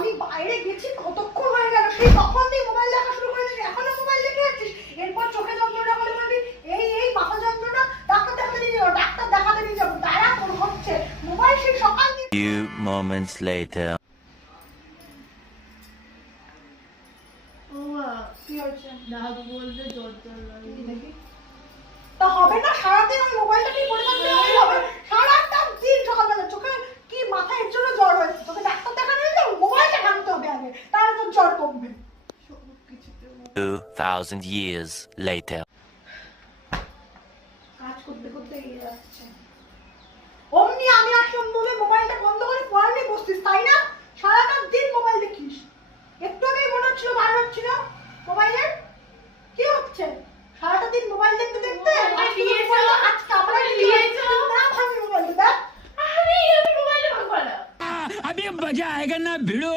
আমি বাইরে গেছি কতক্ষণ হয়ে গেল, সেই তখন দিয়ে মোবাইল দেখা শুরু করেছিস, এখনো মোবাইল দেখে যাচ্ছিস। এরপর চোখে যন্ত্রণা বলে বলবি এই মাথা যন্ত্রণা, ডাক্তার দেখাতে নিয়ে যাবো, ডাক্তার দেখাতে নিয়ে যাবো, তারা তোর হচ্ছে মোবাইল সেই সকাল দিয়ে। Few moments later. কি হয়েছে? ডাক বলতে জ্বর লাগে। দেখি তা হবে না, সারাদিন ওই মোবাইলটা নিয়ে পড়ে থাকলে হবে? সারাটা দিন সকালবেলা চোখে কি মাথা, এর জন্য জ্বর হয়েছে, তোকে ডাক্তার দেখানো হয়ে যাবে, মোবাইলটা ভাঙতে হবে আগে, তাহলে তোর জ্বর কমবে। 2,000 years later. কাজ করতে করতে এগিয়ে যাচ্ছে। অমনি আমি আসলাম বলে মোবাইলটা বন্ধ করে পড়া নিয়ে বসতিস, তাই না? সারাটা দিন মোবাইল দেখিস। একটু আগেই মনে হচ্ছিল বার হচ্ছিল মোবাইলের। কি হচ্ছে? সারাটা দিন মোবাইল দেখতে দেখতে আজকে আমরা না ভাঙি মোবাইলটা। আরে আমি মোবাইলে ভাঙবো না। अभी मजा आएगा ना भिड़ो।